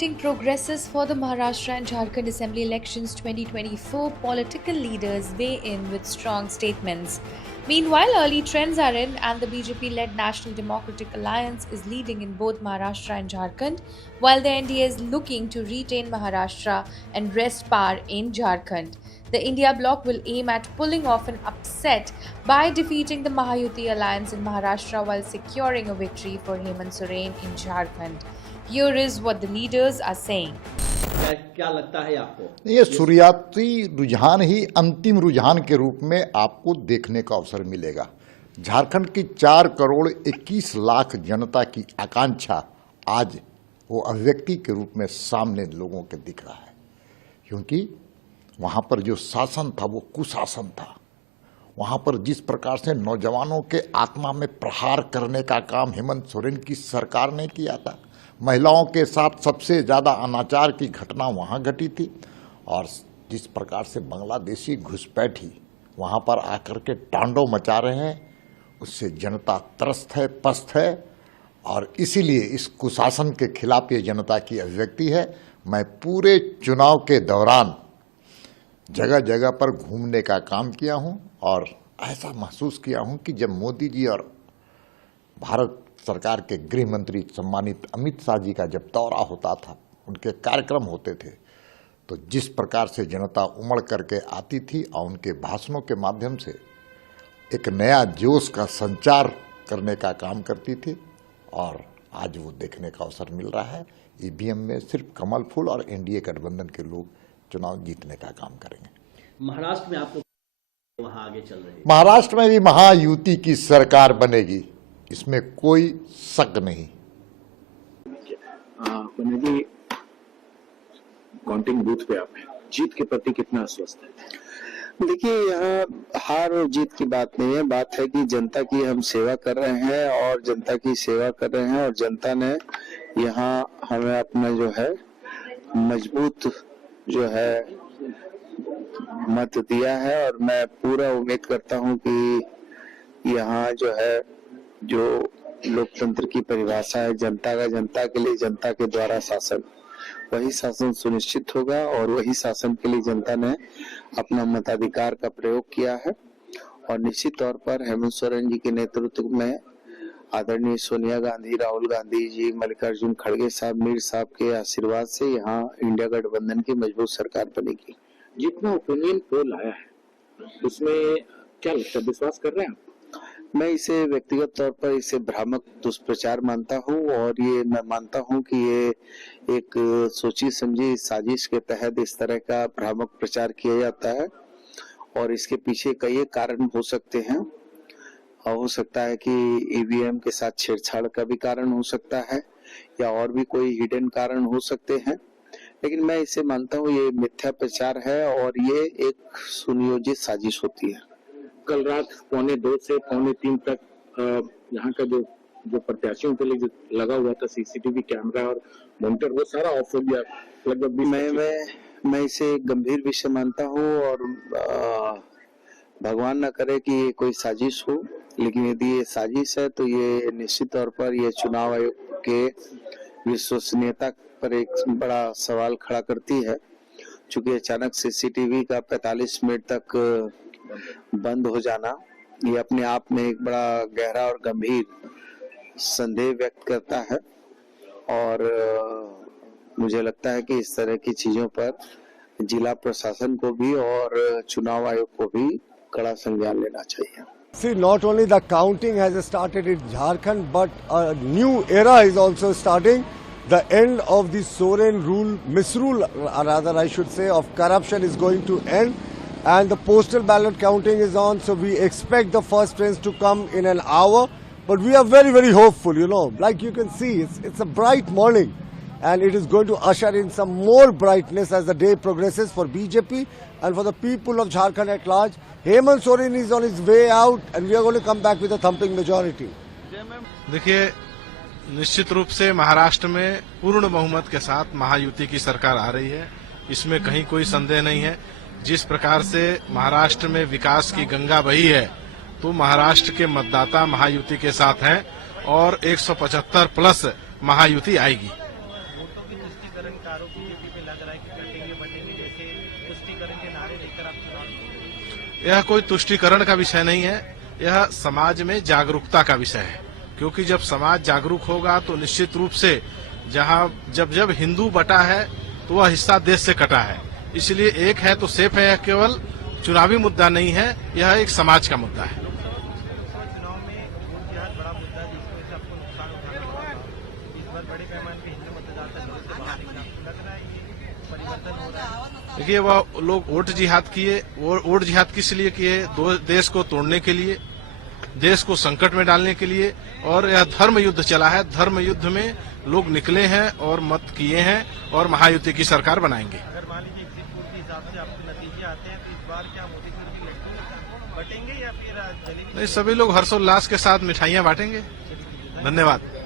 counting progresses for the Maharashtra and Jharkhand Assembly elections 2024, political leaders weigh in with strong statements. Meanwhile, early trends are in, and the BJP-led National Democratic Alliance is leading in both Maharashtra and Jharkhand, while the NDA is looking to retain Maharashtra and wrest power in Jharkhand. The India bloc will aim at pulling off an upset by defeating the Mahayuti alliance in Maharashtra while securing a victory for Hemant Soren in Jharkhand. Here is what the leaders are saying. क्या लगता है आपको? ये शुरुआती रुझान ही अंतिम रुझान के रूप में आपको देखने का अवसर मिलेगा। झारखंड की 4 करोड़ 21 लाख जनता की आकांक्षा आज वो अभिव्यक्ति के रूप में सामने लोगों के दिख रहा है, क्योंकि वहाँ पर जो शासन था वो कुशासन था। वहाँ पर जिस प्रकार से नौजवानों के आत्मा में प्रहार करने का काम हेमंत सोरेन की सरकार ने किया था, महिलाओं के साथ सबसे ज़्यादा अनाचार की घटना वहाँ घटी थी, और जिस प्रकार से बांग्लादेशी घुसपैठी वहाँ पर आकर के तांडव मचा रहे हैं, उससे जनता त्रस्त है, पस्त है, और इसीलिए इस कुशासन के खिलाफ ये जनता की अभिव्यक्ति है। मैं पूरे चुनाव के दौरान जगह जगह पर घूमने का काम किया हूं और ऐसा महसूस किया हूं कि जब मोदी जी और भारत सरकार के गृह मंत्री सम्मानित अमित शाह जी का जब दौरा होता था, उनके कार्यक्रम होते थे, तो जिस प्रकार से जनता उमड़ करके आती थी और उनके भाषणों के माध्यम से एक नया जोश का संचार करने का काम करती थी, और आज वो देखने का अवसर मिल रहा है। ईवीएम में सिर्फ कमल फूल और एनडीए गठबंधन के लोग चुनाव जीतने का काम करेंगे। महाराष्ट्र में आपको वहां आगे चल रही है? महाराष्ट्र में भी महायुति की सरकार बनेगी, इसमें कोई शक नहीं। जी, काउंटिंग बूथ पे आप हैं, जीत के प्रति कितना आश्वस्त है? देखिए, यहाँ हार और जीत की बात नहीं है, बात है कि जनता की हम सेवा कर रहे हैं और जनता की सेवा कर रहे हैं, और जनता ने यहाँ हमें अपना जो है मजबूत जो है मत दिया है, और मैं पूरा उम्मीद करता हूँ कि यहाँ जो है जो लोकतंत्र की परिभाषा है जनता का, जनता के लिए, जनता के द्वारा शासन, वही शासन सुनिश्चित होगा, और वही शासन के लिए जनता ने अपना मताधिकार का प्रयोग किया है। और निश्चित तौर पर हेमंत सोरेन जी के नेतृत्व में आदरणीय सोनिया गांधी, राहुल गांधी जी, मल्लिकार्जुन खड़गे साहब, मीर साहब के आशीर्वाद से यहाँ इंडिया गठबंधन की मजबूत सरकार बनेगी। जितना ओपिनियन पोल आया है उसमें क्या लगता है, विश्वास कर रहे हैं आप? मैं इसे व्यक्तिगत तौर पर इसे भ्रामक दुष्प्रचार मानता हूँ, और ये मैं मानता हूँ कि ये एक सोची समझी साजिश के तहत इस तरह का भ्रामक प्रचार किया जाता है, और इसके पीछे कई कारण हो सकते हैं। और हो सकता है कि ईवीएम के साथ छेड़छाड़ का भी कारण हो सकता है, या और भी कोई हिडन कारण हो सकते हैं, लेकिन मैं इसे मानता हूँ ये मिथ्या प्रचार है और ये एक सुनियोजित साजिश होती है। कल रात 2:45 से 3:45 तक यहाँ का जो प्रत्याशियों के लिए जो लगा हुआ था सीसीटीवी कैमरा और मॉनिटर, वो सारा ऑफ हो गया लगभग। मैं इसे गंभीर विषय मानता हूँ, और भगवान न करे कि ये कोई साजिश हो, लेकिन यदि ये साजिश है तो ये निश्चित तौर पर ये चुनाव आयोग के विश्वसनीयता पर एक बड़ा सवाल खड़ा करती है, चूंकि अचानक सीसीटीवी का 45 मिनट तक बंद हो जाना ये अपने आप में एक बड़ा गहरा और गंभीर संदेह व्यक्त करता है, और मुझे लगता है कि इस तरह की चीजों पर जिला प्रशासन को भी और चुनाव आयोग को भी कड़ा संज्ञान लेना चाहिए। See, not only the counting has started in Jharkhand, but a new era is also starting. The end of the Soren rule, misrule rather I should say, of corruption is going to end, and the postal ballot counting is on, so we expect the first trains to come in an hour, but we are very, very hopeful, you know. Like you can see, it's a bright morning, and it is going to usher in some more brightness as the day progresses for BJP and for the people of Jharkhand at large. Hemant Soren is on his way out, and we are going to come back with a thumping majority. देखिए, निश्चित रूप से महाराष्ट्र में पूर्ण बहुमत के साथ महायुति की सरकार आ रही है, इसमें कहीं कोई संदेह नहीं है। जिस प्रकार से महाराष्ट्र में विकास की गंगा बही है, तो महाराष्ट्र के मतदाता महायुति के साथ हैं और 175 प्लस महायुति आएगी। यह कोई तुष्टीकरण का विषय नहीं है, यह समाज में जागरूकता का विषय है। क्योंकि जब समाज जागरूक होगा तो निश्चित रूप से जब हिंदू बटा है तो वह हिस्सा देश से कटा है। इसलिए एक है तो सेफ है, यह केवल चुनावी मुद्दा नहीं है, यह एक समाज का मुद्दा है। देखिए, वह लोग वोट जिहाद किए, वोट जिहाद किस लिए किए? देश को तोड़ने के लिए, देश को संकट में डालने के लिए। और यह धर्म युद्ध चला है, धर्म युद्ध में लोग निकले हैं और मत किए हैं और महायुति की सरकार बनाएंगे। अगर मान लीजिए एग्जिट पोल के हिसाब से आपको नतीजे आते हैं तो इस बार क्या मोदी की लड्डू बटेंगे या फिर जलेबी? नहीं, सभी लोग हर्षोल्लास के साथ मिठाइयां बांटेंगे। धन्यवाद।